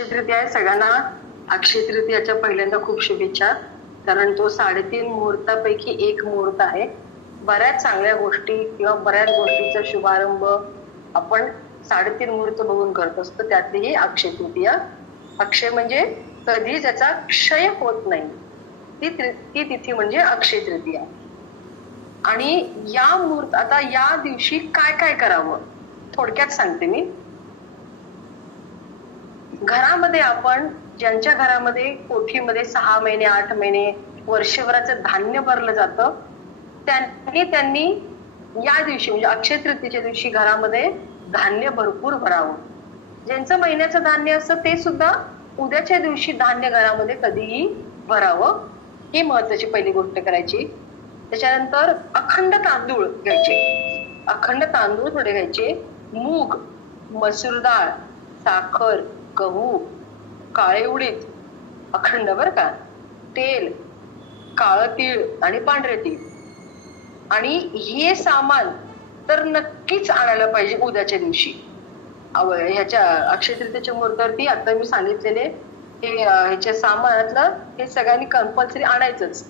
अक्षय तृतीया आहे. सगळ्यांना अक्षय तृतीयाच्या पहिल्यांदा खूप शुभेच्छा. कारण तो साडेतीन मुहूर्तापैकी एक मुहूर्त आहे. बऱ्याच चांगल्या गोष्टी किंवा बऱ्याच गोष्टीचा शुभारंभ आपण साडेतीन मुहूर्त बघून करत असतो. त्यातली ही अक्षय तृतीया. अक्षय म्हणजे कधी त्याचा क्षय होत नाही. ती ती तिथी म्हणजे अक्षय तृतीया. आणि या मुहूर्त आता या दिवशी काय काय करावं? थोडक्यात सांगते मी. घरामध्ये आपण ज्यांच्या घरामध्ये कोठीमध्ये सहा महिने आठ महिने वर्षभराचं धान्य भरलं जातं त्यांनी त्यांनी या दिवशी म्हणजे अक्षय तृतीयेच्या दिवशी घरामध्ये धान्य भरपूर भरावं. ज्यांचं महिन्याचं धान्य असतं ते सुद्धा उद्याच्या दिवशी धान्य घरामध्ये कधीही भरावं. ही महत्वाची पहिली गोष्ट करायची. त्याच्यानंतर अखंड तांदूळ घ्यायचे. अखंड तांदूळ थोडे घ्यायचे. मूग मसूर डाळ साखर गहू काळे उडीद अखंड बर का? तेल काळं तीळ आणि पांढरे तीळ. आणि हे सामान तर नक्कीच आणायला पाहिजे उद्याच्या दिवशी. ह्याच्या अक्षय तृतीच्या मुहूर्तावरती आता मी सांगितलेले हे ह्याच्या सामानातलं हे सगळ्यांनी कंपल्सरी आणायचंच.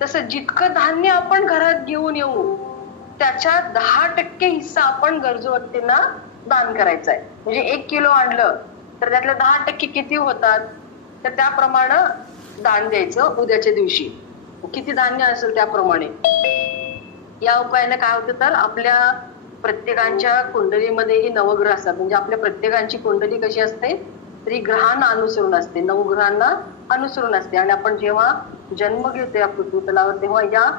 तसं जितकं धान्य आपण घरात घेऊन येऊ त्याच्या दहा टक्के हिस्सा आपण गरजू व्यक्तींना दान करायचा आहे म्हणजे एक किलो आणलं तर त्यातले दहा टक्के किती होतात? तर त्याप्रमाणे दान द्यायचं उद्याच्या दिवशी. किती धान्य असेल त्याप्रमाणे? या उपायाने काय होतं तर आपल्या प्रत्येकांच्या कुंडलीमध्ये ही नवग्रह असतात. म्हणजे आपल्या प्रत्येकांची कुंडली कशी असते? तरी ग्रहांना अनुसरून असते. नवग्रहांना अनुसरून असते. आणि आपण जेव्हा जन्म घेतो या पृथ्वीतलावर तेव्हा या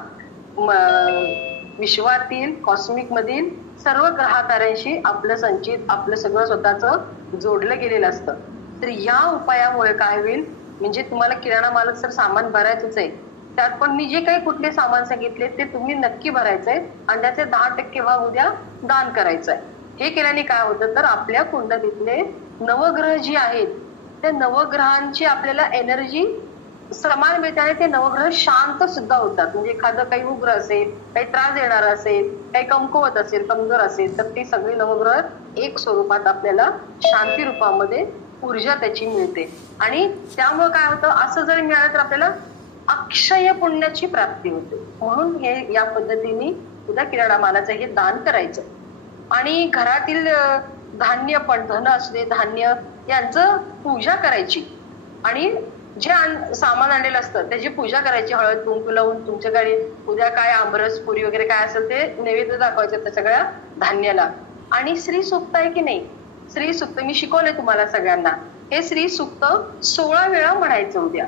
विश्वातील कॉस्मिक मधील सर्व ग्रहाताऱ्यांशी आपलं संचित आपलं सगळं स्वतःच जोडलं गेलेलं असतं. तर या उपायामुळे काय होईल? म्हणजे तुम्हाला किराणा मालक तर सामान भरायचंच आहे. त्यात पण मी जे काही कुठले सामान सांगितले ते तुम्ही नक्की भरायचंय आणि त्याचे दहा टक्के भाग उद्या दान करायचंय. हे केल्याने काय होतं? तर आपल्या कुंडलीतले नवग्रह जी आहेत त्या नवग्रहांची आपल्याला एनर्जी समान मिळते आणि ते नवग्रह शांत सुद्धा होतात. म्हणजे एखादं काही उग्र असेल काही त्रास देणार असेल काही कमकुवत असेल कमजोर असेल तर ती सगळी नवग्रह एक स्वरूपात आपल्याला शांती रूपामध्ये ऊर्जा त्याची मिळते. आणि त्यामुळे काय होतं? असं जर मिळालं तर आपल्याला अक्षय पुण्याची प्राप्ती होते. म्हणून हे या पद्धतीने उद्या किराणा मालाचं हे दान करायचं. आणि घरातील धान्य पण धन असले धान्य यांचं पूजा करायची. आणि जे सामान आणलेलं असतं त्याची पूजा करायची. हळद कुंकू लावून तुमच्याकडे उद्या काय आंबरस पुरी वगैरे काय असेल ते नैवेद्य दाखवायचं त्या सगळ्या धान्याला. आणि श्री सुक्त आहे की नाही? श्री सुक्त मी शिकवलंय तुम्हाला सगळ्यांना. हे श्री सुक्त सोळा वेळा म्हणायचं उद्या.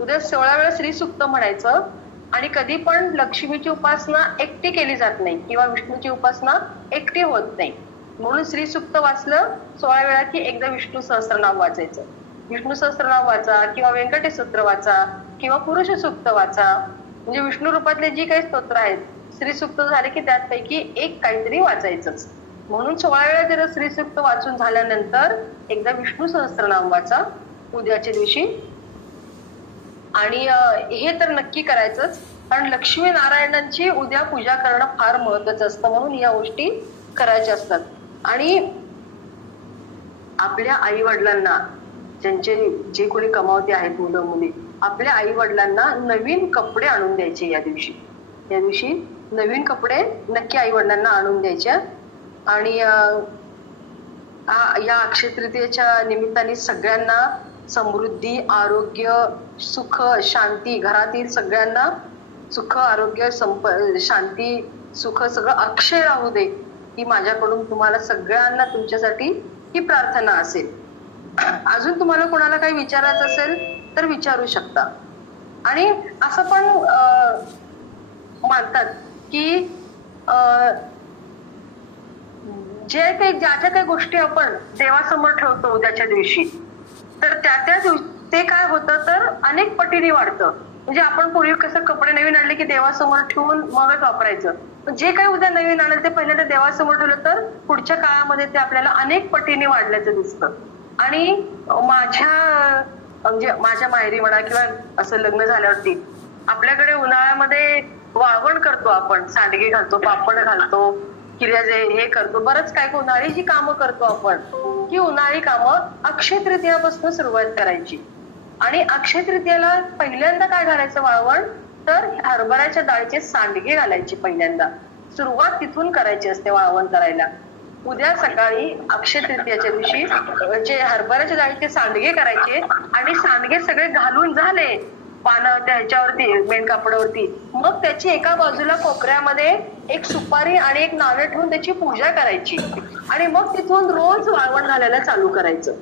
उद्या सोळा वेळा श्री सुक्त म्हणायचं. आणि कधी पण लक्ष्मीची उपासना एकटी केली जात नाही किंवा विष्णूची उपासना एकटी होत नाही. म्हणून श्री सुक्त वाचलं सोळा वेळा की एकदा विष्णू सहस्रनाम वाचायचं. विष्णू सहस्रनाम वाचा किंवा व्यंकटेश सूत्र वाचा किंवा पुरुष सुक्त वाचा. म्हणजे विष्णू रूपातले जी काही स्तोत्र आहेत श्रीसुक्त झाले की त्यापैकी एक काहीतरी वाचायचंच. म्हणून सोळा वेळा जर श्री वाचून झाल्यानंतर एकदा विष्णू सहस्त्रनाम वाचा उद्याच्या दिवशी. आणि हे तर नक्की करायचंच कारण लक्ष्मी नारायणांची उद्या पूजा करणं फार महत्वाचं असतं म्हणून या गोष्टी करायच्या असतात. आणि आपल्या आई वडिलांना ज्यांचे जे कोणी कमावते आहेत मुलं मुली आपल्या आई वडिलांना नवीन कपडे आणून द्यायचे या दिवशी. या दिवशी नवीन कपडे नक्की आई वडिलांना आणून द्यायच्या आणि या अक्षय तृतीयेच्या निमित्ताने सगळ्यांना समृद्धी आरोग्य सुख शांती घरातील सगळ्यांना सुख आरोग्य संप शांती सुख सगळं अक्षय राहू दे ही माझ्याकडून तुम्हाला सगळ्यांना तुमच्यासाठी ही प्रार्थना असेल. अजून तुम्हाला कोणाला काही विचारायचं असेल तर विचारू शकता. आणि असं पण अं, मानतात की अं, जे काही ज्या ज्या काही गोष्टी आपण देवासमोर ठेवतो उद्याच्या दिवशी तर त्या त्या ते काय होतं तर अनेक पटीने वाढतं. म्हणजे आपण पूर्वी कसं कपडे नवीन आणले की देवासमोर ठेवून मगच वापरायचं. जे काही उद्या नवीन आणलं ते पहिल्यांदा देवासमोर ठेवलं तर पुढच्या काळामध्ये ते आपल्याला अनेक पटीने वाढल्याचं दिसतं. आणि माझ्या म्हणजे माझ्या माहेरी म्हणा किंवा असं लग्न झाल्यावरती आपल्याकडे उन्हाळ्यामध्ये वाळवण करतो आपण सांडगे घालतो पापड घालतो किर्या जे हे करतो बरंच काय उन्हाळी जी कामं करतो आपण की उन्हाळी कामं अक्षय तृतीयापासून सुरुवात करायची. आणि अक्षय तृतीयाला पहिल्यांदा काय घालायचं वाळवण? तर हरभऱ्याच्या डाळीचे सांडगे घालायचे पहिल्यांदा. सुरुवात तिथून करायची असते वाळवण करायला. उद्या सकाळी अक्षय तृतीयाच्या दिवशी जे हरभऱ्याच्या डाळीचे सांडगे करायचे आणि सांडगे सगळे घालून झाले पानं त्या ह्याच्यावरती मेन कापडावरती. मग त्याची एका बाजूला कोपऱ्यामध्ये एक सुपारी आणि एक नाणं ठेवून त्याची पूजा करायची. आणि मग तिथून रोज वाळवण घालायला चालू करायचं.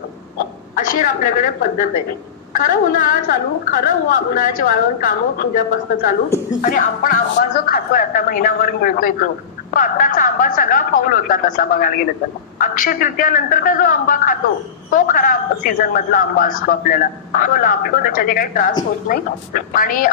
अशी आपल्याकडे पद्धत आहे. खरं उन्हाळा चालू खरं उन्हाळ्याचे वाळवण कामं पूजापासून चालू. आणि आपण आंबा जो खातोय आता महिनाभर मिळतोय तो. आताचा आंबा सगळा फाऊल होता तसा बघायला गेलं तर. अक्षय तृतीया नंतरचा जो आंबा खातो तो खरा सीझन मधला आंबा असतो आपल्याला. तो लाभतो त्याच्याने काही त्रास होत नाही. आणि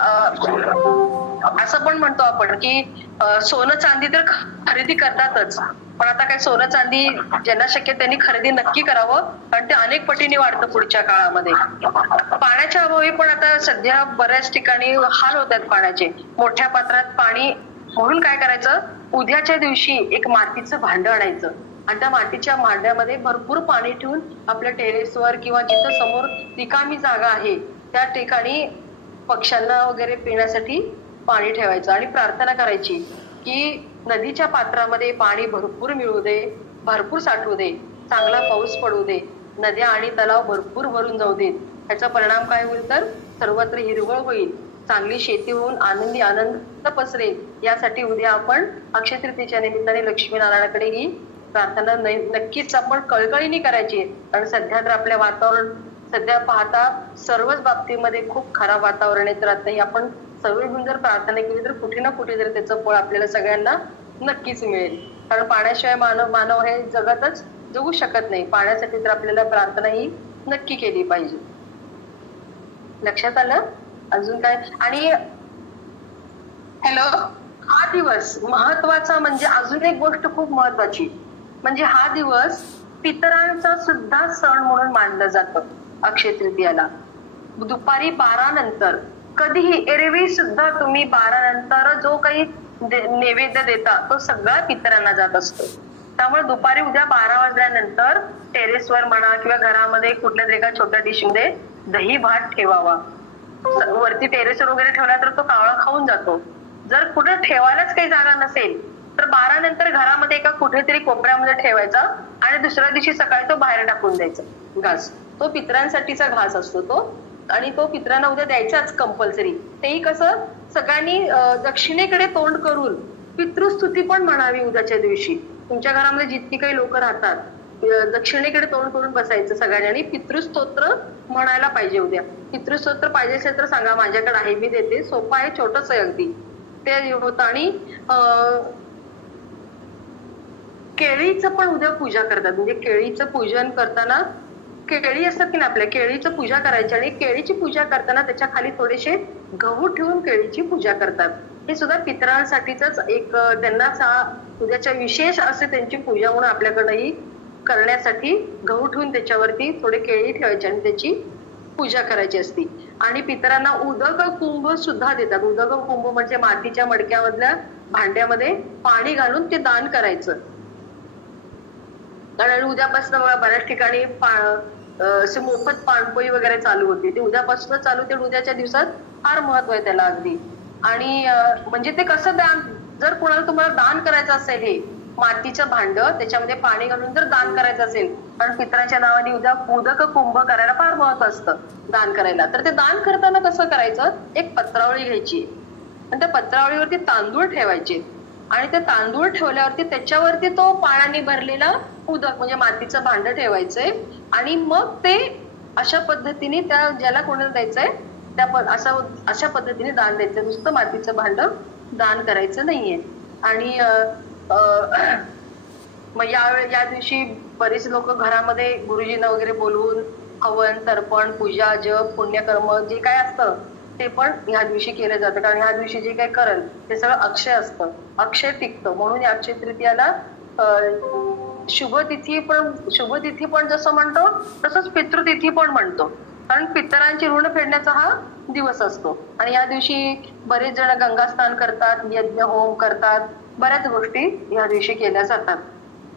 असं पण म्हणतो आपण की सोनं चांदी तर खरेदी करतातच. पण आता काय सोनं चांदी ज्यांना शक्य त्यांनी खरेदी नक्की करावं कारण ते अनेक पटीने वाढतं पुढच्या काळामध्ये. पाण्याच्या अभावी पण आता सध्या बऱ्याच ठिकाणी हाल होत आहेत पाण्याचे. मोठ्या पात्रात पाणी म्हणून काय करायचं? उद्याच्या दिवशी एक मातीचं भांड आणायचं. आणि त्या मातीच्या भांड्यामध्ये भरपूर पाणी ठेवून आपल्या टेरेसवर किंवा जिथं समोर रिकामी जागा आहे त्या ठिकाणी पक्ष्यांना वगैरे पिण्यासाठी पाणी ठेवायचं आणि प्रार्थना करायची की नदीच्या पात्रामध्ये पाणी भरपूर मिळू दे भरपूर साठवू दे चांगला पाऊस पडू दे नद्या आणि तलाव भरपूर भरून जाऊ देत. ह्याचा परिणाम काय होईल तर? सर्वत्र हिरवळ होईल. चांगली शेती होऊन आनंदी आनंद पसरेल यासाठी उद्या आपण अक्षय तृतीच्या निमित्ताने लक्ष्मीनारायणाकडे ही प्रार्थना नक्कीच आपण कळकळीने करायची कारण सध्या तर आपल्या वातावरण सध्या पाहता सर्वच बाबतीमध्ये खूप खराब वातावरण आहे. तर आता ही आपण सगळे जर प्रार्थना केली तर कुठे ना कुठे तरी त्याचं फळ आपल्याला सगळ्यांना नक्कीच मिळेल. कारण पाण्याशिवाय मानव मानव हे जगातच जगू शकत नाही. पाण्यासाठी तर आपल्याला प्रार्थना ही नक्की केली पाहिजे. लक्षात आलं? अजून काय? आणि हॅलो हा दिवस महत्त्वाचा म्हणजे अजून एक गोष्ट खूप महत्वाची. म्हणजे हा दिवस पितरांचा सुद्धा सण म्हणून मानलं जातं अक्षय तृतीयाला. दुपारी बारा नंतर. कधीही एरवी सुद्धा तुम्ही बारा नंतर जो काही नैवेद्य देता तो सगळा पितरांना जात असतो. त्यामुळे दुपारी उद्या बारा वाजल्यानंतर टेरेसवर म्हणा किंवा घरामध्ये कुठल्या तरी एका छोट्या डिशमध्ये दही भात ठेवावा. वरती टेरेसवर वगैरे ठेवला तर तो कावळा खाऊन जातो. जर कुठे ठेवायलाच काही जागा नसेल तर बारा नंतर घरामध्ये एका कुठेतरी कोपऱ्यामध्ये ठेवायचा आणि दुसऱ्या दिवशी सकाळी तो बाहेर टाकून द्यायचा. घास. तो पितरांसाठीचा घास असतो तो आणि तो पितरांना उद्या द्यायचाच कंपल्सरी तेही कसं? सगळ्यांनी दक्षिणेकडे तोंड करून पितृस्तुती पण म्हणावी उद्याच्या दिवशी. तुमच्या घरामध्ये जितकी काही लोक राहतात दक्षिणेकडे तोंड करून बसायचं सगळ्यांनी पितृस्तोत्र म्हणायला पाहिजे उद्या. पितृस्तोत्र पाहिजे असेल तर सांगा माझ्याकडे आहे मी देते. सोपं आहे छोटस आहे अगदी. ते होतं आणि अं, केळीचं पण उद्या पूजा करतात. म्हणजे केळीचं पूजन करताना केळी असतात की ना आपल्या केळीचं पूजा करायची आणि केळीची पूजा करताना त्याच्याखाली थोडेसे गहू ठेवून केळीची पूजा करतात. हे सुद्धा पितरांसाठीच एक त्यांना उद्याच्या विशेष असे त्यांची पूजा म्हणून आपल्याकडेही करण्यासाठी गहू ठेवून त्याच्यावरती थोडे केळी ठेवायचे आणि त्याची पूजा करायची असती. आणि पितरांना उदक कुंभ सुद्धा देतात. उदक कुंभ म्हणजे मातीच्या मडक्यामधल्या भांड्यामध्ये पाणी घालून ते दान करायचं. कारण उद्यापासून बऱ्याच ठिकाणी असे मोफत पाणपोई वगैरे चालू होती. ते उद्यापासून चालू ते उद्याच्या दिवसात फार महत्त्व आहे त्याला अगदी. आणि म्हणजे ते कसं दान जर कोणाला तुम्हाला दान करायचं असेल हे मातीचं भांड त्याच्यामध्ये पाणी घालून जर दान करायचं असेल कारण पितराच्या नावाने उद्या उदक कुंभ करायला फार महत्त्व असतं दान करायला. तर ते दान करताना कसं करायचं? एक पत्रावळी घ्यायची. आणि त्या पत्रावळीवरती तांदूळ ठेवायचे. आणि ते तांदूळ ठेवल्यावरती त्याच्यावरती तो पाण्याने भरलेला उदक म्हणजे मातीचं भांड ठेवायचंय आणि मग ते अशा पद्धतीने त्या ज्याला कोणाला द्यायचंय त्या अशा अशा पद्धतीने दान द्यायचं. नुसतं मातीचं भांड दान करायचं नाहीये. आणि मग या या दिवशी बरेच लोक घरामध्ये गुरुजींना वगैरे बोलवून हवन तर्पण पूजा जप पुण्यकर्म जे काय असतं ते पण ह्या दिवशी केलं जातं. कारण ह्या दिवशी जे काय करल ते सगळं अक्षय असतं. अक्षय टिकतं. म्हणून या अक्षय तृतीयाला शुभतिथी शुभ तिथी पण शुभ तिथी पण जसं म्हणतो तसंच पितृतिथी पण म्हणतो. कारण पितरांची ऋण फेडण्याचा हा दिवस असतो. आणि या दिवशी बरेच जण गंगा स्नान करतात यज्ञ होम करतात. बऱ्याच गोष्टी या दिवशी केल्या जातात.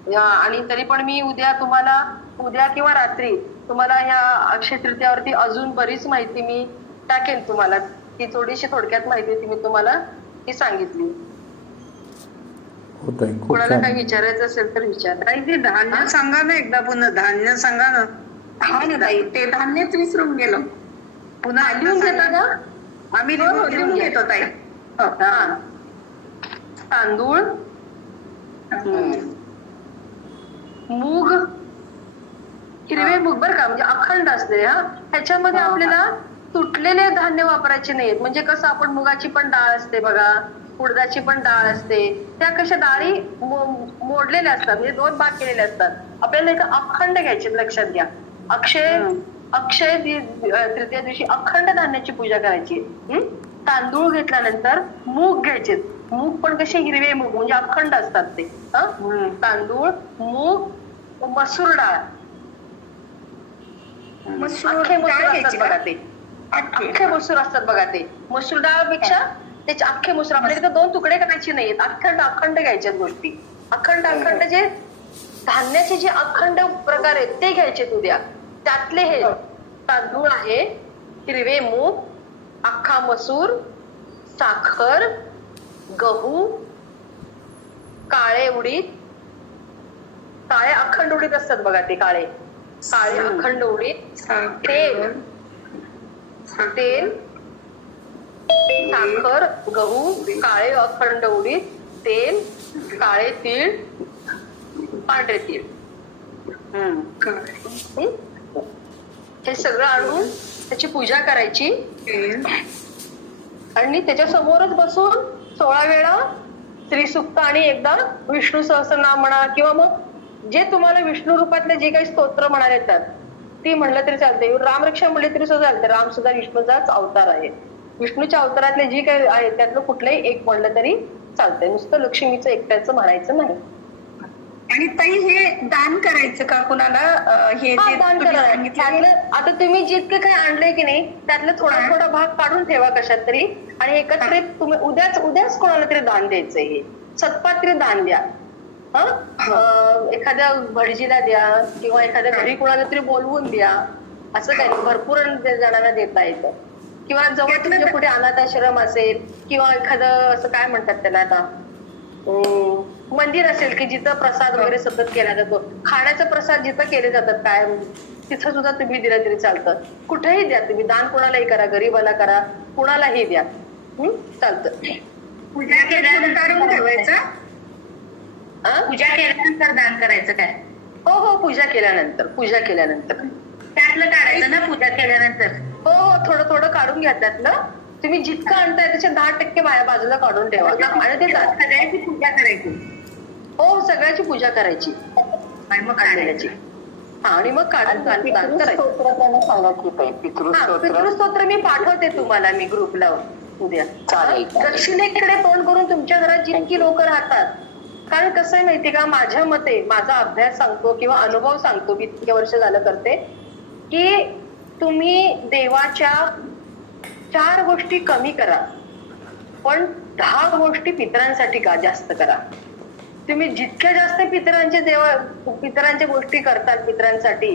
आणि तरी पण मी उद्या तुम्हाला उद्या किंवा रात्री तुम्हाला ह्या अक्षय तृतीयावरती अजून बरीच माहिती मी टाकेन तुम्हाला. ती थोडीशी थोडक्यात माहिती ती मी तुम्हाला ती सांगितली. खूप कोणाला काही विचारायचं असेल तर विचारा. धान्य सांगा ना एकदा पुन्हा धान्य सांगा ना हा ना ताई ते धान्यच विसरून गेलो. पुन्हा एकदा सांगा. आम्ही हो, हो, लिहून लिहून लिहून घेतो. ताई. हो. हा. तांदूळ. मूग. हिरवे मूग बरं का म्हणजे अखंड असते हा. ह्याच्यामध्ये आपल्याला तुटलेले धान्य वापरायचे नाहीत म्हणजे कसं आपण मुगाची पण डाळ असते बघा उडदाची पण डाळ असते. त्या कशा डाळी मो- मोडलेल्या असतात म्हणजे दोन भाग केलेले असतात. आपल्याला इथं अखंड घ्यायचे लक्षात घ्या. अक्षय अक्षय तृतीया दिवशी अखंड धान्याची पूजा करायची? तांदूळ घेतल्यानंतर मूग घ्यायचे. मूग पण कसे? हिरवे मूग म्हणजे अखंड असतात ते. हं? तांदूळ मूग मसूर डाळ. मसूर अख्खे मसूर डाळ असतात घ्यायची बघा? ते. अख्खे. मसूर असतात बघा ते. मसूर डाळपेक्षा त्याचे अख्खे मसूर आपल्याला दोन तुकडे करायचे नाहीत अखंड अखंड घ्यायच्यात गोष्टी. अखंड अखंड जे धान्याचे जे अखंड प्रकार आहेत ते घ्यायचे उद्या. त्यातले हे तांदूळ आहे हिरवे मूग अख्खा मसूर साखर गहू काळे उडीद. काळे अखंड उडीद असतात बघा ते काळे. काळे अखंड उडीद. तेल. तेल. साखर गहू काळे अखंड उडीद तेल काळे तीळ पांढरे तीळ. हे सगळं आणून त्याची पूजा करायची. आणि त्याच्या समोरच बसून सोळा वेळा त्रिसुक्त आणि एकदा विष्णू सहस्रनाम म्हणा किंवा मग जे तुम्हाला विष्णू रूपातले जे काही स्तोत्र म्हणाले येतात ती म्हणलं तरी चालते रामरक्षा म्हणले तरी सुद्धा चालते राम सुद्धा विष्णूचाच अवतार आहे. विष्णूच्या अवतारातले जे काही आहे त्यातलं कुठलंही एक म्हणलं तरी चालतंय. नुसतं लक्ष्मीचं एकट्याचं म्हणायचं नाही. आणि ताई हे दान करायचं का कुणाला? हे हा, जे दान तुम्ही करा. सांगितलं त्यातलं आता तुम्ही जितके काही आणलंय की नाही त्यातलं थोडा हा. थोडा भाग काढून ठेवा कशात तरी. आणि एकत्रित तुम्ही उद्याच उद्याच कोणाला तरी दान द्यायचंय हे. सत्पात्री दान द्या. हं? अं, एखाद्या भटजीला द्या किंवा एखाद्या घरी कोणाला तरी बोलवून द्या. असं काही नाही. भरपूर जणांना देता येतं. किंवा जवळ त्यातलं तुमच्या कुठे अनाथ आश्रम असेल किंवा एखादं असं काय म्हणतात त्याला आता? अं, मंदिर असेल की जिथं प्रसाद वगैरे सतत केला जातो. खाण्याचा प्रसाद जिथं केले जातात काय तिथं सुद्धा तुम्ही दिलं तरी चालतं. कुठेही द्या तुम्ही दान कोणालाही करा गरीबाला करा कुणालाही द्या. हं? चालतं. पूजा केल्यानंतर ठेवायचं? पूजा केल्यानंतर दान करायचं काय? हो हो पूजा केल्यानंतर पूजा केल्यानंतर. त्यातलं काढायचं ना पूजा केल्यानंतर? हो हो थोडं थोडं काढून घ्या त्यातलं. तुम्ही जितकं आणताय त्याचे दहा टक्के बाजूला काढून ठेवा. आणि ते पूजा करायची. हो सगळ्याची पूजा करायची. आणि मग हा आणि मग काढून दान दान करायचं. पितृस्तोत्र. मी पाठवते तुम्हाला मी ग्रुपला उद्या. दक्षिणेकडे तोंड करून तुमच्या घरात जितकी लोक राहतात कारण कसं आहे माहितीये का माझ्या मते माझा अभ्यास सांगतो किंवा अनुभव सांगतो मी इतके वर्ष झालं करते की तुम्ही देवाच्या चार गोष्टी कमी करा पण दहा गोष्टी पितरांसाठी का जास्त करा? तुम्ही जितक्या जास्त पितरांचे देवा पितरांच्या गोष्टी करतात पितरांसाठी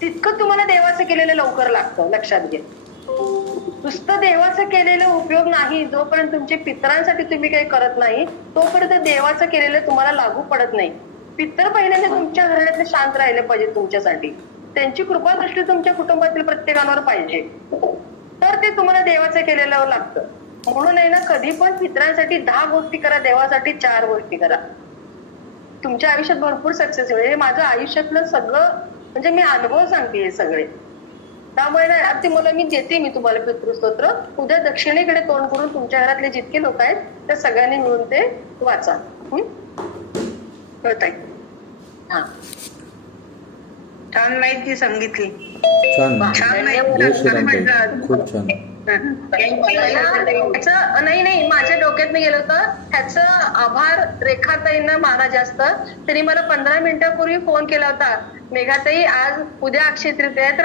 तितकं तुम्हाला देवाचं केलेलं लवकर लागतं लक्षात घे नुसतं देवाचं केलेलं उपयोग नाही जोपर्यंत तुमच्या पितरांसाठी तुम्ही काही करत नाही तोपर्यंत देवाचं केलेलं तुम्हाला लागू पडत नाही. पितर पहिल्यांदा तुमच्या घरातले शांत राहिले पाहिजे तुमच्यासाठी. त्यांची कृपा दृष्टी तुमच्या कुटुंबातील प्रत्येकावर पाहिजे. तर ते तुम्हाला देवाचं केलेलं लागतं. म्हणून आहे ना कधी पण पितरांसाठी दहा गोष्टी करा देवासाठी चार गोष्टी करा. तुमच्या आयुष्यात भरपूर सक्सेस होईल. हे माझं आयुष्यातलं सगळं म्हणजे मी अनुभव सांगते हे सगळे. त्यामुळे ना अगदी मला मी देते मी तुम्हाला पितृस्तोत्र. उद्या दक्षिणेकडे तोंड करून तुमच्या घरातले जितके लोक आहेत त्या सगळ्यांनी मिळून ते वाचा. हं? ताई छान माहिती सांगितली. छान. खूप छान. नाही नाही माझ्या डोक्यात मी गेलं होतं. ह्याचं आभार रेखाताईंना माना जास्त. त्यांनी मला पंधरा मिनिटापूर्वी फोन केला होता. मेघाताई आज उद्या अक्षय तृतीया तर